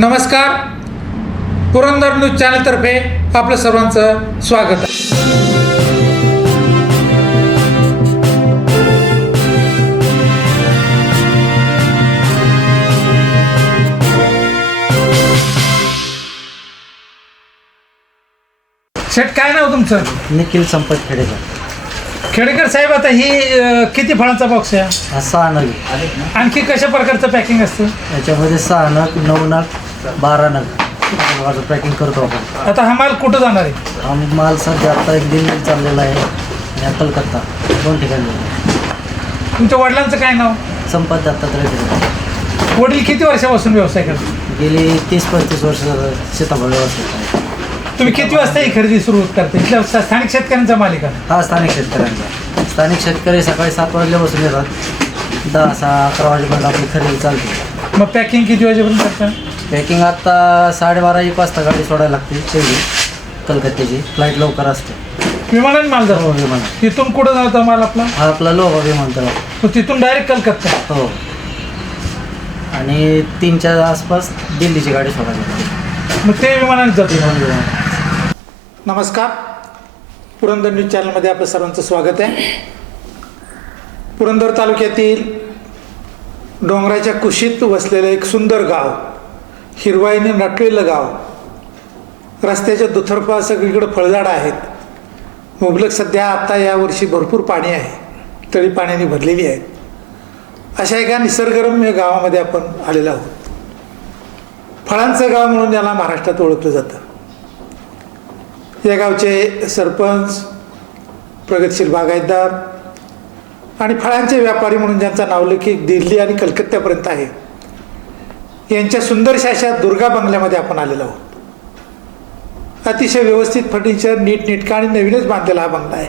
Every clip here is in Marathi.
नमस्कार. पुरंदर न्यूज चॅनलतर्फे आपलं सर्वांचं स्वागत आहे. शेट काय नाव तुमचं? निखिल संपत खेडेकर. खेडेकर साहेब आता ही अं, किती फळांचा बॉक्स आहे? हा सहा नग. आणखी कशा प्रकारचं पॅकिंग असतं? याच्यामध्ये सहा नग नऊ नग बारा नग पॅकिंग करतो आपण. आता हा माल कुठं जाणार आहे? हा माल सध्या आता एक दिल्ली चाललेला आहे आणि कलकत्ता दोन ठिकाणी. आहे. तुमच्या वडिलांचं काय नाव? संपत दत्तात्रय खेडेकर वडील किती वर्षापासून व्यवसाय करतात? गेली तीस पस्तीस वर्ष सीताफळ व्यवस्थित आहे तुम्ही किती वाजता ही खरेदी सुरू करता? इथल्या स्थानिक शेतकऱ्यांचा मालिका हा स्थानिक शेतकऱ्यांचा. स्थानिक शेतकरी सकाळी सात वाजल्यापासून येतात. दहा सहा अकरा वाजेपर्यंत आपली खरेदी चालते. मग पॅकिंग किती वाजेपर्यंत करता? पॅकिंग आत्ता साडेबारा एक वाजता गाडी सोडायला लागते पहिली कलकत्त्याची. फ्लाईट लवकर असते. विमानाने माल हो विमान तिथून कुठं जातो माल आपला? हा आपला लोह विमानतळ. तो तिथून डायरेक्ट कलकत्ता. हो. आणि तीनच्या आसपास दिल्लीची गाडी सोडायला लागते. मग ते विमानाने जातो. विमान विमान नमस्कार. पुरंदर न्यूज चॅनलमध्ये आपलं सर्वांचं स्वागत आहे. पुरंदर तालुक्यातील डोंगराच्या कुशीत वसलेलं एक सुंदर गाव. हिरवाईने नटलेलं गाव. रस्त्याच्या दुथरपा सगळीकडे फळझाडं आहेत. मुबलक सध्या आत्ता यावर्षी भरपूर पाणी आहे. तळी पाण्याने भरलेली आहेत. अशा एका निसर्गरम्य गावामध्ये आपण आलेलो आहोत. फळांचं गाव म्हणून याला महाराष्ट्रात ओळखलं जातं. या गावचे सरपंच प्रगतशील बागायतदार आणि फळांचे व्यापारी म्हणून ज्यांचा नावलौकिक दिल्ली आणि कलकत्त्यापर्यंत आहे. यांच्या सुंदरशा अशा दुर्गा बंगल्यामध्ये आपण आलेलो आहोत. अतिशय व्यवस्थित फर्निचर नीटनेटका आणि नवीनच बांधलेला हा बंगला आहे.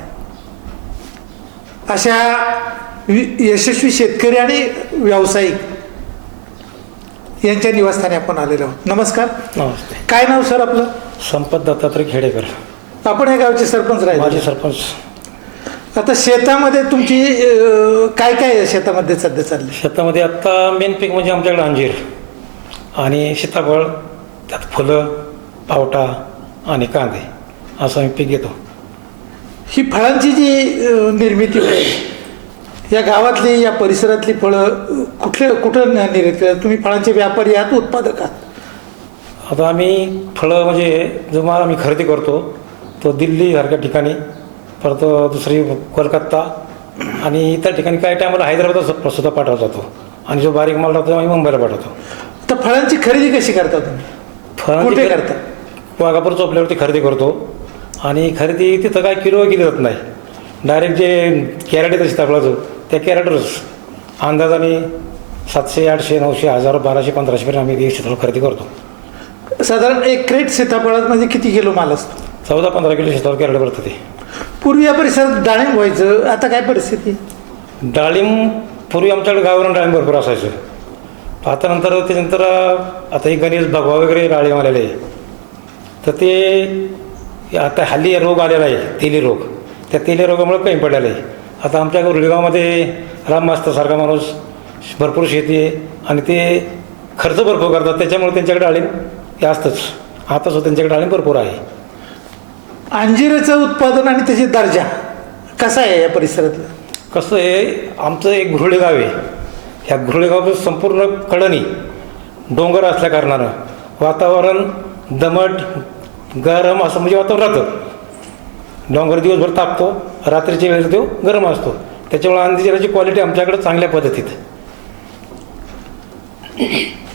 अशा यशस्वी शेतकरी आणि व्यावसायिक यांच्या निवासस्थानी आपण आलेलो आहोत. नमस्कार. नमस्ते. काय नाव सर आपलं? संपत दत्तात्रय खेडेकर. आपण या गावचे सरपंच राहिले. सरपंच. आता शेतामध्ये तुमची अं, काय काय आहे शेतामध्ये सध्या चालले शेतामध्ये आत्ता मेन पीक म्हणजे आमच्याकडे अंजीर. आणि सीताफळ त्यात फुलं पावटा आणि कांदे असं आम्ही पीक घेतो. ही फळांची जी निर्मिती होते या गावातली या परिसरातली फळं कुठले कुठं निर्मिती तुम्ही फळांचे व्यापारी आहात उत्पादक आहात? आता आम्ही फळं म्हणजे जो माल आम्ही खरेदी करतो तो दिल्लीसारख्या ठिकाणी परत दुसरी कोलकाता आणि इतर ठिकाणी काही टायमाला हैदराबाद सुद्धा पाठवला जातो. आणि जो बारीक माल राहतो आम्ही मुंबईला पाठवतो. फळांची खरेदी कशी करता तुम्ही? कुठे करता? वाघापूर चोपल्यावरती खरेदी करतो. आणि खरेदी तिथं काय किलो केली जात नाही. डायरेक्ट जे कॅरेट येतं सीताफळाचं त्या कॅरेटवरच अंदाजाने सातशे आठशे नऊशे हजार बाराशे पंधराशेपर्यंत आम्ही ती खरेदी करतो. साधारण एक क्रेट सीताफळात म्हणजे किती किलो माल असतो? चौदा पंधरा किलो सीताफळ कॅरेट भरतं ते. पूर्वी या परिसरात डाळिंब व्हायचं आता काय परिस्थिती? डाळिंब पूर्वी आमच्याकडे गावावरून डाळिंब भरपूर असायचं. आता नंतर त्याच्यानंतर आता हे गणेश भगवा वगैरे आलेले आहे तर ते आता हल्ली रोग आलेला आहे तेली रोग. त्या तेली रोगामुळे कमी पडलेलं आहे. आता आमच्या रुळगावमध्ये राम मास्तरसारखा माणूस भरपूर शेती आहे आणि ते खर्च भरपूर करतात. त्याच्यामुळे त्यांच्याकडे डाळिंब हे असतंच. आता सुद्धा त्यांच्याकडे डाळिंब भरपूर आहे. अंजिराचं उत्पादन आणि त्याची दर्जा कसा आहे या परिसरातला? कसं आहे आमचं एक घुरळे गाव आहे. ह्या घुरळे गाव संपूर्ण कडणी डोंगर असल्या कारणानं वातावरण दमट गरम असं म्हणजे वातावरण राहतं. डोंगर दिवसभर तापतो रात्रीच्या वेळेस तो गरम असतो. त्याच्यामुळे अंधेरीची क्वालिटी आमच्याकडे चांगल्या पद्धतीत.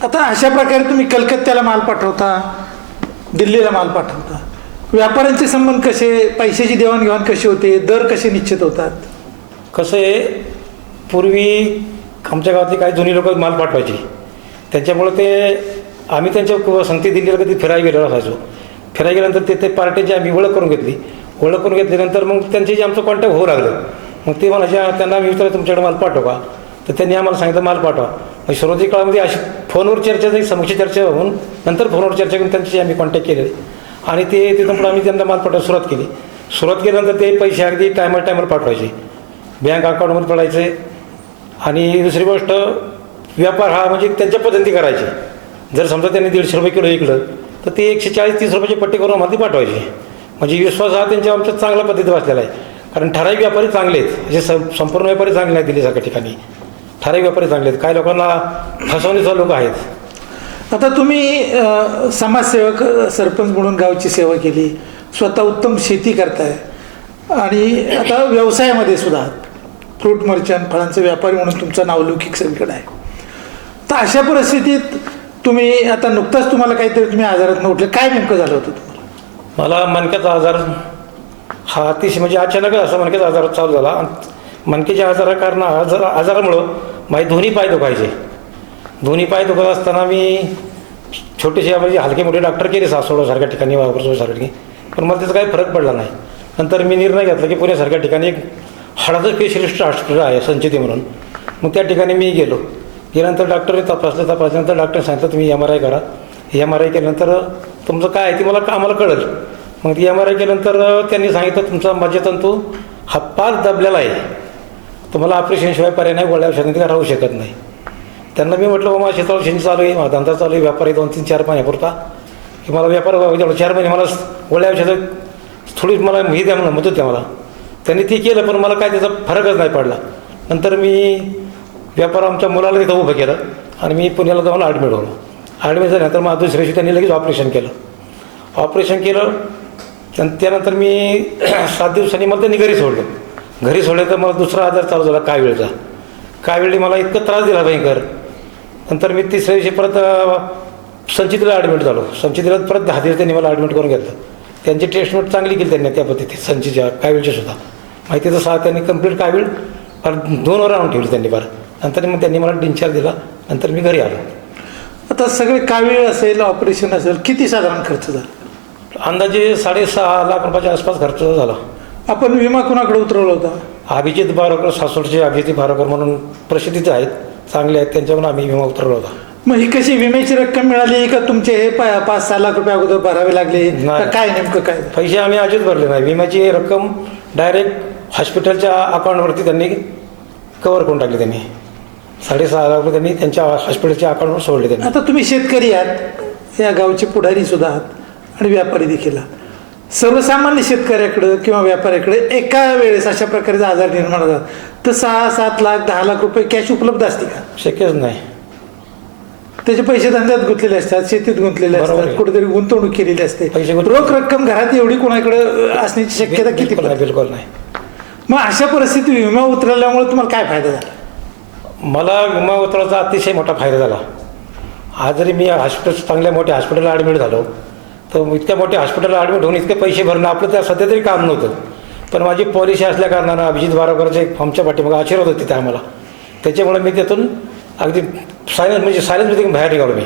आता अशा प्रकारे तुम्ही कलकत्त्याला माल पाठवता दिल्लीला माल पाठवता. व्यापाऱ्यांचे संबंध कसे? पैशाची देवाणघेवाण कशी होते? दर कसे निश्चित होतात? कसं आहे पूर्वी आमच्या गावातली काही जुनी लोक माल पाठवायची. त्याच्यामुळे ते आम्ही त्यांच्या संगती दिल्लीला कधी फिरायला गेलेलो असायचो फिरायला गेल्यानंतर ते ते पार्टीची आम्ही ओळख करून घेतली. ओळख करून घेतल्यानंतर मग त्यांचे जे आमचं कॉन्टॅक्ट होऊ लागलं. मग ते म्हणा त्यांना मी विचारलं तुमच्याकडे माल पाठवा. तर त्यांनी आम्हाला सांगितलं माल पाठवा. मग सुरुवाती काळामध्ये अशी फोनवर चर्चा झाली समक्ष चर्चा होऊन नंतर फोनवर चर्चा करून त्यांच्याशी आम्ही कॉन्टॅक्ट केले. आणि ते तिथून पण आम्ही त्यांना माल पाठवायला सुरुवात केली. सुरुवात केल्यानंतर ते पैसे अगदी टायमाला टायमाला पाठवायचे बँक अकाउंटमध्ये पडायचे आणि दुसरी गोष्ट व्यापार हा म्हणजे त्यांच्या पद्धती करायचे. जर समजा त्यांनी दीडशे रुपये किलो विकलं तर ते एकशे चाळीस तीस रुपयाची पट्टी करून आम्हाला ती पाठवायची. म्हणजे विश्वास हा त्यांच्या आमच्या चांगल्या पद्धतीत बसलेला आहे. कारण ठराविक व्यापारी चांगले आहेत. जे सं संपूर्ण व्यापारी चांगले नाही दिल्लीसारख्या ठिकाणी. ठराविक व्यापारी चांगले आहेत. काही लोकांना फसवणीचा लोक आहेत. आता तुम्ही समाजसेवक सरपंच म्हणून गावची सेवा केली. स्वतः उत्तम शेती करताय. आणि आता व्यवसायामध्ये सुद्धा फ्रूट मर्चंट फळांचे व्यापारी म्हणून तुमचं नावलौकिक सगळीकडे आहे. तर अशा परिस्थितीत तुम्ही आता नुकताच तुम्हाला काहीतरी तुम्ही आजारात उठले. काय नेमकं झालं होतं तुम्हाला? मला मनक्याचा आजार हा अतिशय म्हणजे अचानक असा मनक्याचा आजार चालू झाला. मनकेच्या आजारा कारण आजार आजारामुळं माझे दोन्ही पाय दुखायचे. दोन्ही पाय दुखत असताना मी छोटेसे म्हणजे हलके मोठे डॉक्टर केले सासवडसारख्या ठिकाणी वापरसोडसारख्या ठिकाणी. पण मला त्याचा काही फरक पडला नाही. नंतर मी निर्णय घेतला की पुण्यासारख्या ठिकाणी एक हाडाचं स्पेशलिस्ट हॉस्पिटल आहे संचिती म्हणून. मग त्या ठिकाणी मी गेलो. गेल्यानंतर डॉक्टरने तपासलं तपासल्यानंतर डॉक्टर सांगितलं तुम्ही एम आर आय करा. एम आर आय केल्यानंतर तुमचं काय आहे ते मला आम्हाला कळेल. मग ती एम आर आय केल्यानंतर त्यांनी सांगितलं तुमचा मज्जातंतू हा पाच दबलेला आहे. तुम्हाला ऑपरेशनशिवाय पर्याय नाही गोळ्या औषधांनी राहू शकत नाही. त्यांना मी म्हटलं हो, बाबा शेतावर शेती चालू आहे माझा धंदा चालू आहे व्यापार आहे दोन तीन चार महिन्यापुरता. की मला व्यापार चार महिने मला गोळ्या औषधं थोडी मला हे द्या म्हणून मदत द्या मला. त्यांनी ते केलं पण मला काय त्याचा फरकच नाही पडला. नंतर मी व्यापार आमच्या मुलाला तिथं उभं केलं आणि मी पुण्याला जाऊन ॲडमिट होलो. ॲडमिट झाल्यानंतर मग दुसऱ्या दिवशी त्यांनी लगेच ऑपरेशन केलं. ऑपरेशन केलं त्यानंतर मी सात दिवसांनी मला त्यांनी घरी सोडलं. घरी सोडलं तर मला दुसरा आजार चालू झाला काय वेळचा काय वेळी मला इतकं त्रास दिला भयंकर. नंतर मी तिसऱ्या दिवशी परत अ, ॲडमिट झालो. संचितला परत दहा दिवस त्यांनी मला ॲडमिट करून घेतलं. त्यांची ट्रीटमेंट चांगली केली त्यांनी त्या पद्धतीत संचीच्या कावीळच्या सुद्धा. माहितीचं सहा त्यांनी कंप्लीट कावीळ परत दोन वर आणून ठेवली त्यांनी बरं नंतर मग त्यांनी मला डिंचार दिला नंतर मी घरी आलो. आता सगळे कावीळ असेल ऑपरेशन असेल किती साधारण खर्च झाला? अंदाजे साडेसहा लाख रुपयाच्या आसपास खर्च झाला. आपण विमा कुणाकडे उतरवला होता? अभिजित बारोकर सासवडचे अभिजित बारोकर म्हणून प्रसिद्धीचे आहेत चांगले आहेत त्यांच्याकडून आम्ही विमा उतरवला होता. मग ही कशी विम्याची रक्कम मिळाली का तुमचे हे पाच सहा लाख रुपये अगोदर भरावे लागले. काय नेमकं काय? पैसे आम्ही अजित भरले नाही. विम्याची रक्कम डायरेक्ट हॉस्पिटलच्या अकाउंटवरती त्यांनी कवर करून टाकली त्यांनी. साडेसहा लाख रुपये त्यांनी त्यांच्या हॉस्पिटलच्या अकाउंटवर सोडले त्यांनी. आता तुम्ही शेतकरी आहात या गावचे पुढारी सुद्धा आहात आणि व्यापारी देखील आहात. सर्वसामान्य शेतकऱ्याकडं किंवा व्यापाऱ्याकडे एका वेळेस अशा प्रकारचा आजार निर्माण झाला तर सहा सात लाख दहा लाख रुपये कॅश उपलब्ध असते का? शक्यच नाही. त्याचे पैसे धंद्यात गुंतलेले असतात शेतीत गुंतलेले असतात. कुठेतरी गुंतवणूक केलेली असते. रोख रक्कम घरात एवढी कोणाकडे असण्याची शक्यता किती? बिलकुल नाही. मग अशा परिस्थितीत विमा उतरल्यामुळे तुम्हाला काय फायदा झाला? मला विमा उतरवायचा अतिशय मोठा फायदा झाला. आज जरी मी हॉस्पिटल चांगल्या मोठ्या हॉस्पिटलला ॲडमिट झालो तर इतक्या मोठ्या हॉस्पिटलला ॲडमिट होऊन इतके पैसे भरणं आपलं त्या सध्या तरी काम नव्हतं. पण माझी पॉलिसी असल्या कारणानं अभिजित बारावरचे एक आमच्या पाठीमागं आशीर्वाद होते त्या आम्हाला. त्याच्यामुळे मी त्यातून अगदी सायलेन्स म्हणजे सायलेन्समध्ये बाहेर निघालो मी.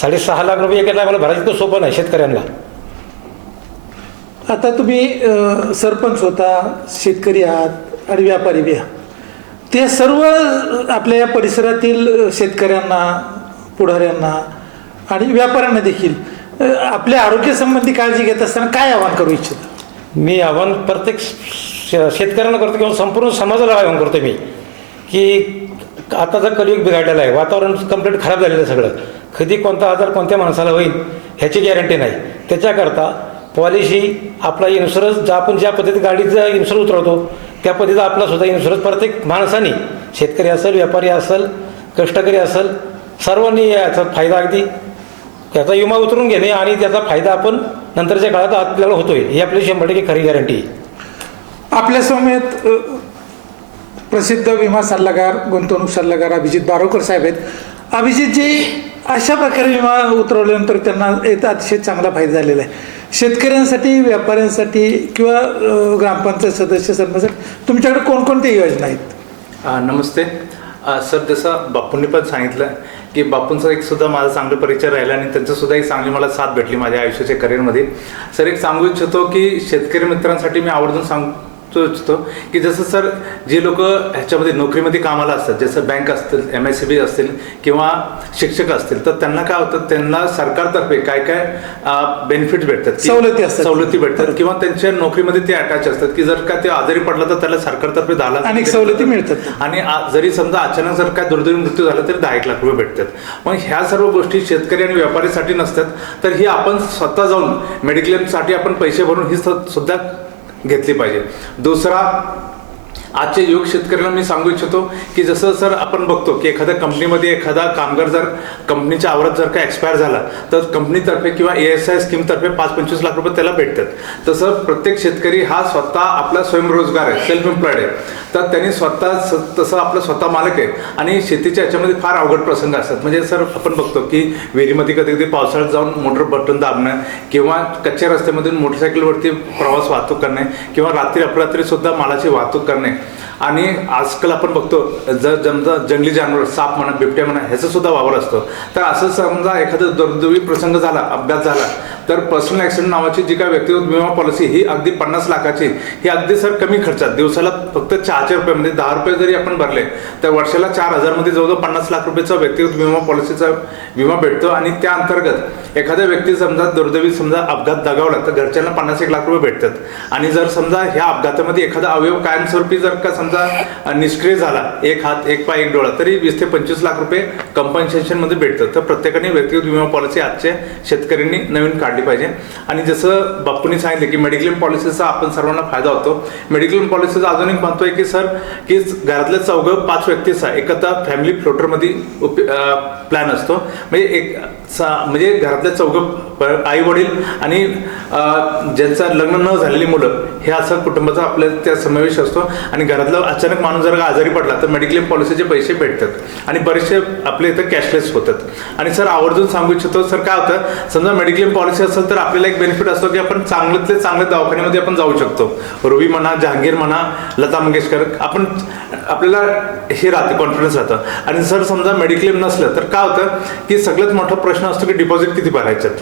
साडेसहा लाख रुपये एका टायमाला भरायचं तर सोपं नाही शेतकऱ्यांना. आता तुम्ही सरपंच होता शेतकरी आहात आणि व्यापारी बी आहात. ते सर्व आपल्या या परिसरातील शेतकऱ्यांना पुढाऱ्यांना आणि व्यापाऱ्यांना देखील आपल्या आरोग्यासंबंधी काळजी घेत असताना काय आवाहन करू इच्छित? मी आव्हान प्रत्येक शेतकऱ्यांना करतो किंवा संपूर्ण समाजाला आव्हान करतो मी की आताचा कलियुग बिघडलेला आहे वातावरण कंप्लीट खराब झालेलं आहे सगळं कधी कोणता आजार कोणत्या माणसाला होईल ह्याची गॅरंटी नाही. त्याच्याकरता पॉलिसी आपला इन्शुरन्स ज्या आपण ज्या पद्धतीत गाडीचा इन्शुरन्स उतरवतो त्या पद्धतीचा आपला सुद्धा इन्शुरन्स प्रत्येक माणसाने शेतकरी असेल व्यापारी असेल कष्टकरी असेल सर्वांनी याचा फायदा अगदी त्याचा विमा उतरून घेणे आणि त्याचा फायदा आपण नंतरच्या काळात आपल्याला होतोय ही आपली शंभर टक्के खरी गॅरंटी आहे आपल्या समेत प्रसिद्ध विमा सल्लागार गुंतवणूक सल्लागार अभिजित बारोकर साहेब आहेत. अभिजितजी अशा प्रकारे विमा उतरवल्यानंतर त्यांना एक अतिशय चांगला फायदा झालेला आहे. शेतकऱ्यांसाठी व्यापाऱ्यांसाठी किंवा ग्रामपंचायत सदस्य सरपंच तुमच्याकडे कोणकोणत्या योजना आहेत? नमस्ते. सर जसं बापूंनी पण सांगितलं की बापूंचा एक सुद्धा माझा चांगला परिचय राहिला आणि त्यांचंसुद्धा एक चांगली मला साथ भेटली माझ्या आयुष्याच्या करिअरमध्ये सर एक सांगू इच्छितो की शेतकरी मित्रांसाठी मी आवर्जून सांग इच्छितो की जसं सर जे लोक ह्याच्यामध्ये नोकरीमध्ये कामाला असतात जसं बँक असतील एम एस सी बी असतील किंवा शिक्षक असतील तर त्यांना काय होतं त्यांना सरकारतर्फे काय काय बेनिफिट भेटतात सवलती असतात. सवलती भेटतात किंवा त्यांच्या नोकरीमध्ये ते अटॅच असतात की जर का ते आजारी पडला तर त्याला सरकारतर्फे दहा लाख अनेक सवलती. मिळतात. आणि जरी समजा अचानक जर काय दुर्दैवी मृत्यू झाला तरी दहा एक लाख रुपये भेटतात मग ह्या सर्व गोष्टी शेतकरी आणि व्यापारीसाठी नसतात तर ही आपण स्वतः जाऊन मेडिक्लेमसाठी आपण पैसे भरून ही सुद्धा घेतली पाहिजे. दुसरा आजच्या युग शेतकऱ्यांना मी सांगू इच्छितो की जसं सर आपण बघतो की एखाद्या कंपनीमध्ये एखादा कामगार जर कंपनीच्या आवरात जर का एक्सपायर झाला तर कंपनीतर्फे किंवा ए एस आय स्कीमतर्फे पाच पंचवीस लाख रुपये त्याला भेटतात. तसं प्रत्येक शेतकरी हा स्वतः आपला स्वयंरोजगार आहे सेल्फ एम्प्लॉईड आहे. तर त्यांनी स्वतः स- तसं आपलं स्वतः मालक आहे आणि शेतीच्या याच्यामध्ये फार अवघड प्रसंग असतात. म्हणजे सर आपण बघतो की विहिरीमध्ये कधी कधी पावसाळ्यात जाऊन मोटर बटन दाबणं किंवा कच्च्या रस्त्यामधून मोटरसायकलवरती प्रवास वाहतूक करणे किंवा रात्री अपरात्री सुद्धा मालाची वाहतूक करणे आणि आजकाल आपण बघतो जर समजा जंगली जानवर साप म्हणा बिबट्या म्हणा ह्याचं सुद्धा वावर असतो. तर असं समजा एखादा दुर्दैवी प्रसंग झाला अपघात झाला तर पर्सनल ऍक्सिडेंट नावाची जी काय व्यक्तिगत विमा पॉलिसी ही अगदी पन्नास लाखाची. ही अगदी सर कमी खर्चात. दिवसाला फक्त चारशे रुपये म्हणजे दहा रुपये जरी आपण भरले तर वर्षाला चार हजारमध्ये जवळजवळ पन्नास लाख रुपयेचा व्यक्तिगत विमा पॉलिसीचा विमा भेटतो. आणि त्या अंतर्गत एखाद्या व्यक्ती समजा दुर्दैवी समजा अपघात दगावला तर घरच्यांना पन्नास एक लाख रुपये भेटतात. आणि जर समजा ह्या अपघातामध्ये एखादा अवयव कायमस्वरूपी जर का समजा निष्क्रिय झाला एक हात एक पाय एक डोळा तरी वीस ते पंचवीस लाख रुपये कंपन्सेशनमध्ये भेटतं. भेटतात तर प्रत्येकाने व्यक्तिगत विमा पॉलिसी आजच्या शेतकऱ्यांनी नवीन काढली पाहिजे. आणि जसं बापूंनी सांगितलं की मेडिक्लेम पॉलिसीचा आपण सर्वांना फायदा होतो. मेडिक्लेम पॉलिसीचा अजून एक म्हणतोय की सर की घरातल्या चौघं पाच व्यक्तीचा एकत्र फॅमिली फ्लोटरमध्ये प्लॅन असतो. म्हणजे एक म्हणजे घरातल्या चौघं आई वडील आणि ज्यांचा ज्यांचं लग्न न झालेली मुलं हे असं कुटुंबाचा आपल्या त्या समावेश असतो. आणि घरातला अचानक माणूस जर का आजारी पडला तर मेडिक्लेम पॉलिसीचे पैसे भेटतात. आणि बरेचसे आपल्या इथं कॅशलेस होतात. आणि सर आवर्जून सांगू इच्छितो सर काय होतं? समजा मेडिक्लेम पॉलिसी असेल तर आपल्याला एक बेनिफिट असतो की आपण चांगल्यातले चांगल्या दवाखान्यामध्ये आपण जाऊ शकतो. रवी म्हणा जहांगीर म्हणा लता मंगेशकर आपण आपल्याला हे राहते कॉन्फिडन्स राहतं. आणि सर समजा मेडिक्लेम नसलं तर काय होतं की सगळ्यात मोठा प्रश्न असतो की डिपॉझिट किती भरायच्यात?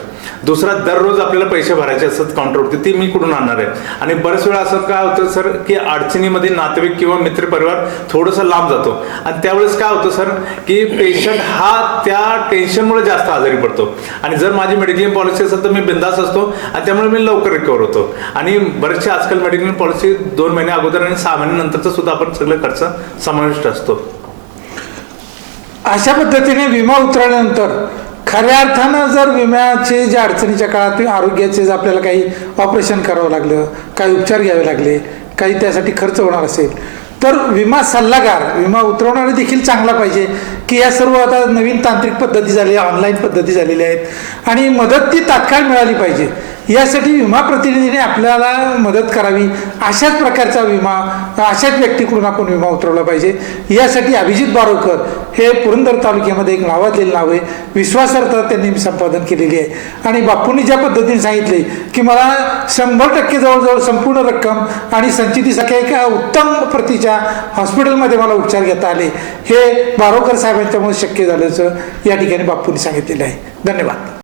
दुसरा दररोज आपल्याला पैसे भरायचे असतात काउंटरवरती ते मी कुठून आणणार आहे? आणि बरेच वेळा असं काय होतं सर की अडचणीमध्ये नातेवाईक किंवा मित्र परिवार थोडंसं लांब जातो. आणि त्यावेळेस काय होतं सर की पेशंट हा त्या टेन्शनमुळे जास्त आजारी पडतो. आणि जर माझी मेडिक्लेम पॉलिसी असेल तर मी बिंदास असतो आणि त्यामुळे मी लवकर रिकवर होतो. आणि बरेचसे आजकाल मेडिक्लेम पॉलिसी दोन महिने अगोदर आणि सहा महिन्यानंतरचं सुद्धा आपण सगळं खर्च समाविष्ट असतो. अशा पद्धतीने विमा उतरल्यानंतर खऱ्या अर्थानं जर विम्याचे ज्या अडचणीच्या काळात आरोग्याचे जर आपल्याला काही ऑपरेशन करावं लागलं काही उपचार घ्यावे लागले काही त्यासाठी खर्च होणार असेल तर विमा सल्लागार विमा उतरवणारे देखील चांगला पाहिजे की या सर्व आता नवीन तांत्रिक पद्धती झाली ऑनलाईन पद्धती झालेल्या आहेत आणि मदत ती तात्काळ मिळाली पाहिजे. यासाठी विमा प्रतिनिधीने आपल्याला मदत करावी. अशाच प्रकारचा विमा अशाच व्यक्तीकडून आपण विमा उतरवला पाहिजे. यासाठी अभिजित बारोकर हे पुरंदर तालुक्यामध्ये एक नावाजलेलं नाव आहे. विश्वासार्हता त्यांनी संपादन केलेली आहे. आणि बापूंनी ज्या पद्धतीने सांगितले की मला शंभर टक्के जवळजवळ संपूर्ण रक्कम आणि संचितीसारख्या एका उत्तम प्रतीच्या हॉस्पिटलमध्ये मला उपचार घेता आले हे बारोकर साहेबांच्यामुळे शक्य झाल्याचं या ठिकाणी बापूंनी सांगितलेलं आहे. धन्यवाद.